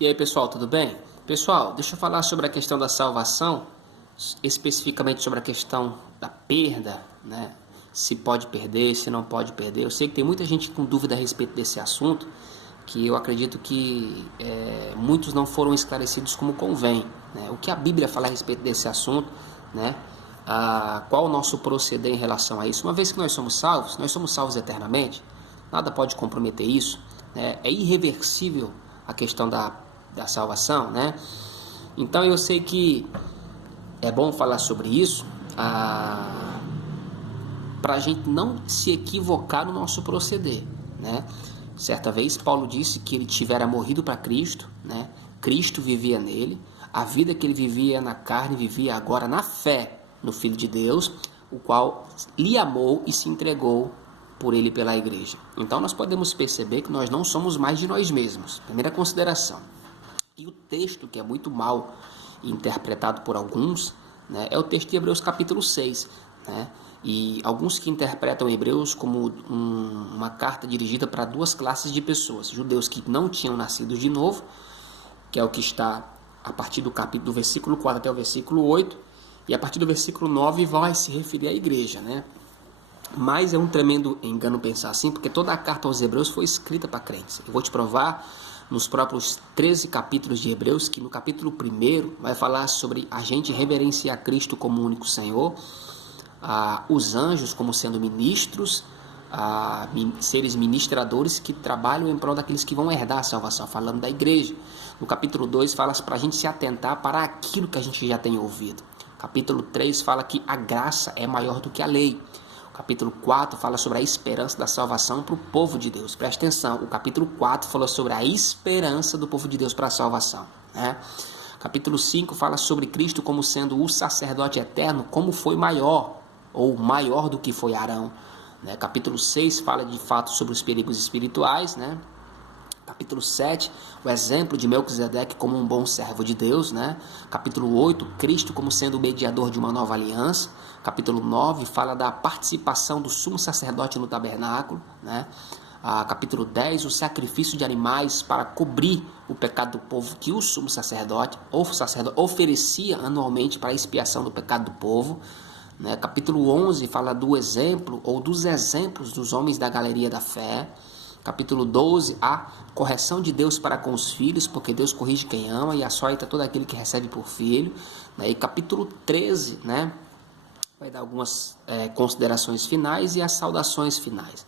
E aí, pessoal, tudo bem? Pessoal, deixa eu falar sobre a questão da salvação, especificamente sobre a questão da perda, né? Se pode perder, se não pode perder. Eu sei que tem muita gente com dúvida a respeito desse assunto, que eu acredito que muitos não foram esclarecidos como convém, né? O que a Bíblia fala a respeito desse assunto, né? Qual o nosso proceder em relação a isso? Uma vez que nós somos salvos eternamente, nada pode comprometer isso, né? É irreversível a questão da salvação, né? Então eu sei que é bom falar sobre isso para a gente não se equivocar no nosso proceder, né? Certa vez Paulo disse que ele tivera morrido para Cristo, né? Cristo vivia nele, a vida que ele vivia na carne vivia agora na fé no Filho de Deus, o qual lhe amou e se entregou por ele e pela igreja. Então nós podemos perceber que nós não somos mais de nós mesmos. Primeira consideração. E o texto que é muito mal interpretado por alguns, né, é o texto de Hebreus capítulo 6, né? E alguns que interpretam Hebreus como uma carta dirigida para duas classes de pessoas: judeus que não tinham nascido de novo, que é o que está a partir do versículo 4 até o versículo 8, e a partir do versículo 9 vai se referir à igreja, né? Mas é um tremendo engano pensar assim, porque toda a carta aos Hebreus foi escrita para crentes. Eu vou te provar nos próprios 13 capítulos de Hebreus, que no capítulo 1 vai falar sobre a gente reverenciar Cristo como único Senhor, os anjos como sendo ministros, seres ministradores que trabalham em prol daqueles que vão herdar a salvação, falando da igreja. No capítulo 2 fala para a gente se atentar para aquilo que a gente já tem ouvido. Capítulo 3 fala que a graça é maior do que a lei. Capítulo 4 fala sobre a esperança da salvação para o povo de Deus. Presta atenção, o capítulo 4 fala sobre a esperança do povo de Deus para a salvação, né? Capítulo 5 fala sobre Cristo como sendo o sacerdote eterno, como foi maior, ou maior do que foi Arão, né? Capítulo 6 fala de fato sobre os perigos espirituais, né? Capítulo 7, o exemplo de Melquisedeque como um bom servo de Deus, né? Capítulo 8, Cristo como sendo o mediador de uma nova aliança. Capítulo 9 fala da participação do sumo sacerdote no tabernáculo, né? Capítulo 10, o sacrifício de animais para cobrir o pecado do povo que o sumo sacerdote oferecia anualmente para a expiação do pecado do povo, né? Capítulo 11 fala do exemplo ou dos exemplos dos homens da galeria da fé. Capítulo 12, a correção de Deus para com os filhos, porque Deus corrige quem ama e açoita todo aquele que recebe por filho, né? E capítulo 13, né, vai dar algumas considerações finais e as saudações finais.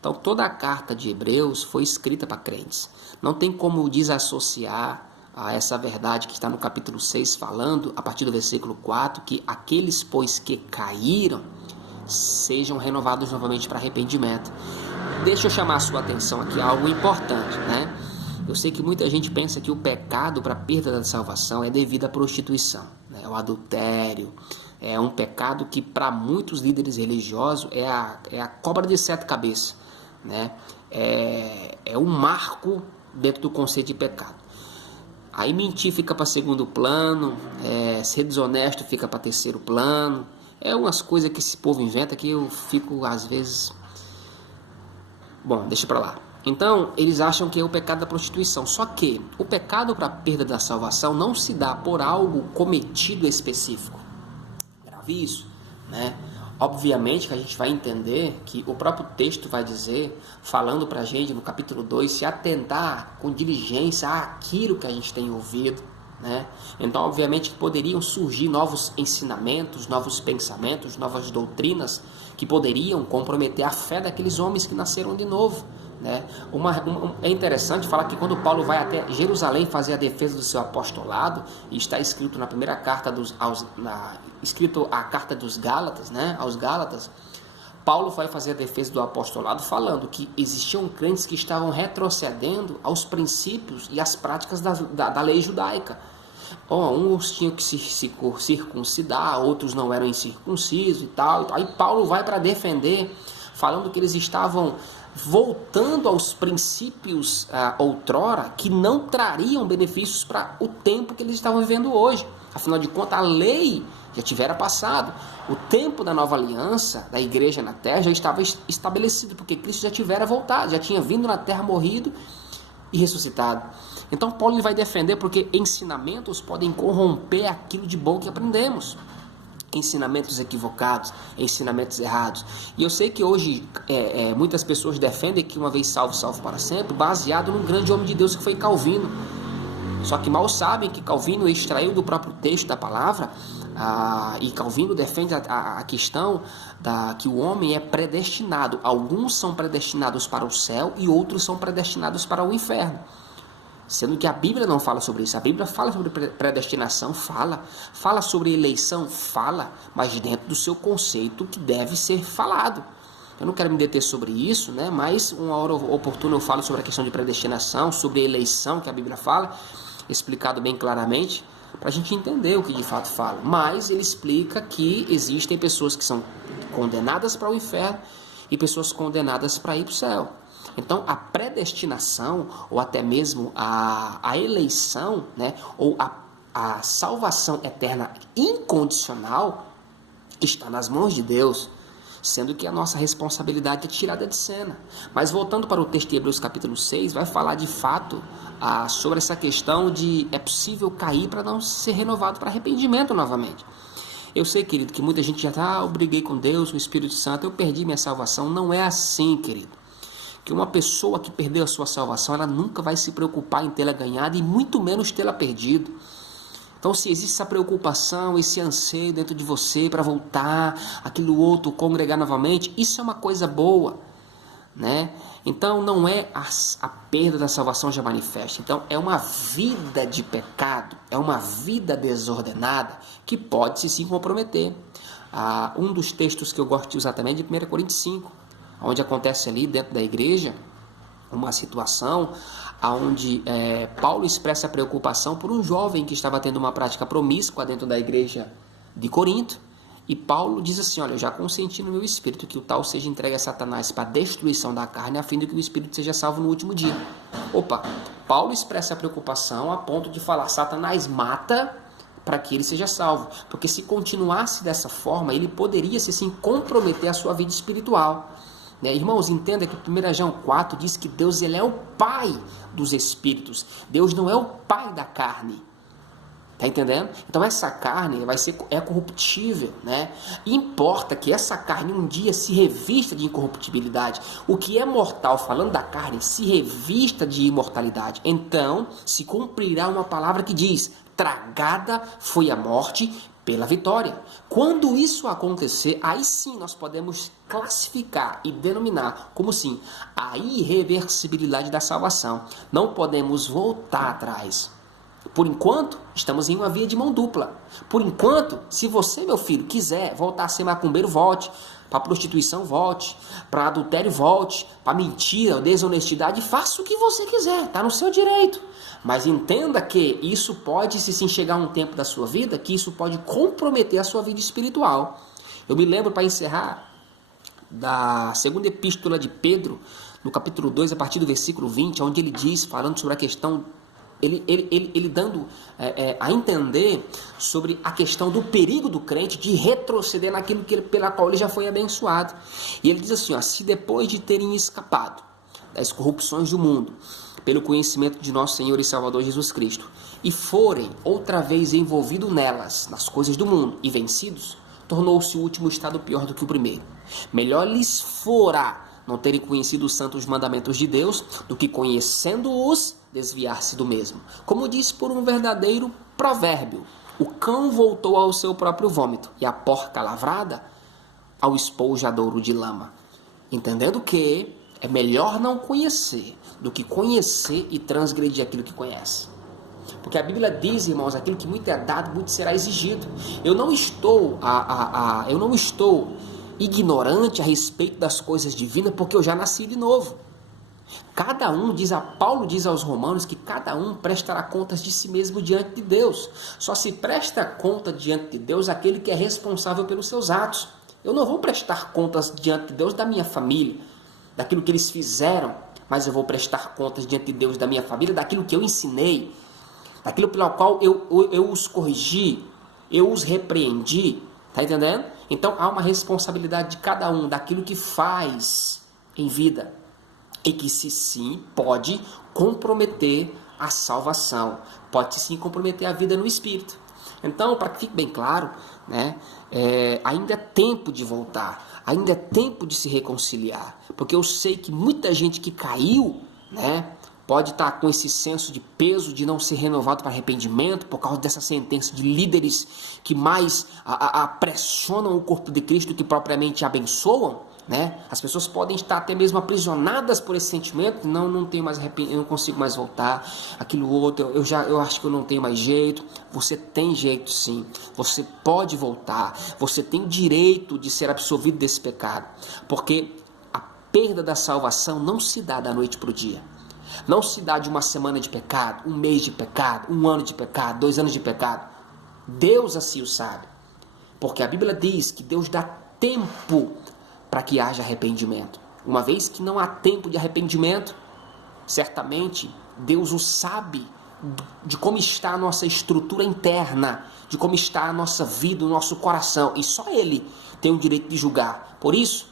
Então toda a carta de Hebreus foi escrita para crentes. Não tem como desassociar a essa verdade que está no capítulo 6 falando, a partir do versículo 4, que aqueles, pois, que caíram, sejam renovados novamente para arrependimento. Deixa eu chamar a sua atenção aqui a algo importante, né? Eu sei que muita gente pensa que o pecado para a perda da salvação é devido à prostituição, né? O adultério é um pecado que para muitos líderes religiosos é a cobra de 7 cabeças, né? É um marco dentro do conceito de pecado. Aí mentir fica para segundo plano, ser desonesto fica para terceiro plano. É umas coisas que esse povo inventa que eu fico às vezes... Bom, deixa pra lá. Então, eles acham que é o pecado da prostituição. Só que o pecado para a perda da salvação não se dá por algo cometido específico. Grave isso, né? Obviamente que a gente vai entender que o próprio texto vai dizer, falando pra gente no capítulo 2, se atentar com diligência àquilo que a gente tem ouvido, né? Então, obviamente que poderiam surgir novos ensinamentos, novos pensamentos, novas doutrinas que poderiam comprometer a fé daqueles homens que nasceram de novo, né? É interessante falar que quando Paulo vai até Jerusalém fazer a defesa do seu apostolado, e está escrito na primeira carta escrito a carta dos Gálatas, né? Aos Gálatas, Paulo vai fazer a defesa do apostolado falando que existiam crentes que estavam retrocedendo aos princípios e às práticas da lei judaica. Uns tinham que se circuncidar, outros não eram incircuncisos e tal. Aí Paulo vai para defender, falando que eles estavam voltando aos princípios outrora que não trariam benefícios para o tempo que eles estavam vivendo hoje. Afinal de contas, a lei já tivera passado. O tempo da nova aliança, da igreja na terra, já estava estabelecido, porque Cristo já tivera voltado, já tinha vindo na terra, morrido e ressuscitado. Então Paulo ele vai defender porque ensinamentos podem corromper aquilo de bom que aprendemos. Ensinamentos equivocados, ensinamentos errados. E eu sei que hoje muitas pessoas defendem que uma vez salvo, salvo para sempre, baseado num grande homem de Deus que foi Calvino. Só que mal sabem que Calvino extraiu do próprio texto da palavra, e Calvino defende a questão que o homem é predestinado. Alguns são predestinados para o céu e outros são predestinados para o inferno. Sendo que a Bíblia não fala sobre isso. A Bíblia fala sobre predestinação, fala sobre eleição, mas dentro do seu conceito que deve ser falado. Eu não quero me deter sobre isso, né? Mas uma hora oportuna eu falo sobre a questão de predestinação, sobre eleição que a Bíblia fala, explicado bem claramente, para a gente entender o que de fato fala. Mas ele explica que existem pessoas que são condenadas para o inferno e pessoas condenadas para ir para o céu. Então, a predestinação, ou até mesmo a eleição, né, ou a salvação eterna incondicional, está nas mãos de Deus, sendo que a nossa responsabilidade é tirada de cena. Mas voltando para o texto de Hebreus capítulo 6, vai falar de fato sobre essa questão de é possível cair para não ser renovado para arrependimento novamente. Eu sei, querido, que muita gente já está, eu briguei com Deus, o Espírito Santo, eu perdi minha salvação. Não é assim, querido. Que uma pessoa que perdeu a sua salvação, ela nunca vai se preocupar em tê-la ganhado e muito menos tê-la perdido. Então, se existe essa preocupação, esse anseio dentro de você para voltar, aquilo outro, congregar novamente, isso é uma coisa boa, né? Então, não é a perda da salvação já manifesta. Então, é uma vida de pecado, é uma vida desordenada que pode se comprometer. Um dos textos que eu gosto de usar também é de 1 Coríntios 5, onde acontece ali dentro da igreja uma situação onde Paulo expressa preocupação por um jovem que estava tendo uma prática promíscua dentro da igreja de Corinto, e Paulo diz assim: olha, eu já consenti no meu espírito que o tal seja entregue a Satanás para a destruição da carne, a fim de que o espírito seja salvo no último dia. Paulo expressa a preocupação a ponto de falar: Satanás mata para que ele seja salvo, porque se continuasse dessa forma, ele poderia se comprometer a sua vida espiritual. Irmãos, entenda que 1 João 4 diz que Deus ele é o Pai dos Espíritos. Deus não é o Pai da carne. Está entendendo? Então essa carne é corruptível, né? E importa que essa carne um dia se revista de incorruptibilidade. O que é mortal, falando da carne, se revista de imortalidade. Então se cumprirá uma palavra que diz: tragada foi a morte pela vitória. Quando isso acontecer, aí sim nós podemos classificar e denominar como sim a irreversibilidade da salvação. Não podemos voltar atrás. Por enquanto, estamos em uma via de mão dupla. Por enquanto, se você, meu filho, quiser voltar a ser macumbeiro, volte. Para prostituição, volte. Para adultério, volte. Para mentira, desonestidade, faça o que você quiser. Está no seu direito. Mas entenda que isso pode, se chegar um tempo da sua vida, que isso pode comprometer a sua vida espiritual. Eu me lembro, para encerrar, da segunda epístola de Pedro, no capítulo 2, a partir do versículo 20, onde ele diz, falando sobre a questão, ele dando a entender sobre a questão do perigo do crente de retroceder naquilo pela qual ele já foi abençoado. E ele diz assim: se depois de terem escapado das corrupções do mundo, pelo conhecimento de nosso Senhor e Salvador Jesus Cristo, e forem outra vez envolvidos nelas, nas coisas do mundo, e vencidos, tornou-se o último estado pior do que o primeiro. Melhor lhes fora não terem conhecido os santos mandamentos de Deus, do que conhecendo-os, desviar-se do mesmo. Como diz por um verdadeiro provérbio: o cão voltou ao seu próprio vômito, e a porca lavrada ao esponjadouro de lama. Entendendo que é melhor não conhecer do que conhecer e transgredir aquilo que conhece. Porque a Bíblia diz, irmãos, aquilo que muito é dado, muito será exigido. Eu não estou ignorante a respeito das coisas divinas, porque eu já nasci de novo. Paulo diz aos romanos que cada um prestará contas de si mesmo diante de Deus. Só se presta conta diante de Deus aquele que é responsável pelos seus atos. Eu não vou prestar contas diante de Deus da minha família, daquilo que eles fizeram, mas eu vou prestar contas diante de Deus da minha família, daquilo que eu ensinei, daquilo pelo qual eu os corrigi, eu os repreendi. Está entendendo? Então há uma responsabilidade de cada um daquilo que faz em vida, e que sim pode comprometer a salvação. Pode sim comprometer a vida no espírito. Então, para que fique bem claro, né, ainda é tempo de voltar, ainda é tempo de se reconciliar, porque eu sei que muita gente que caiu, né, pode estar com esse senso de peso de não ser renovado para arrependimento por causa dessa sentença de líderes que mais pressionam o corpo de Cristo que propriamente abençoam, né? As pessoas podem estar até mesmo aprisionadas por esse sentimento, não tenho mais eu não consigo mais voltar, aquilo outro, eu acho que eu não tenho mais jeito. Você tem jeito sim, você pode voltar, você tem direito de ser absolvido desse pecado, porque a perda da salvação não se dá da noite para o dia. Não se dá de uma semana de pecado, um mês de pecado, um ano de pecado, 2 anos de pecado. Deus assim o sabe. Porque a Bíblia diz que Deus dá tempo para que haja arrependimento. Uma vez que não há tempo de arrependimento, certamente Deus o sabe de como está a nossa estrutura interna, de como está a nossa vida, o nosso coração. E só Ele tem o direito de julgar. Por isso,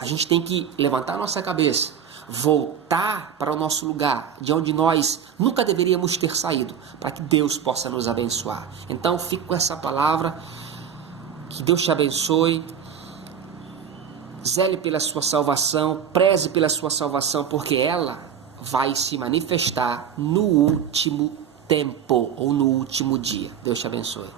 a gente tem que levantar a nossa cabeça, voltar para o nosso lugar, de onde nós nunca deveríamos ter saído, para que Deus possa nos abençoar. Então, fico com essa palavra, que Deus te abençoe, zele pela sua salvação, preze pela sua salvação, porque ela vai se manifestar no último tempo, ou no último dia. Deus te abençoe.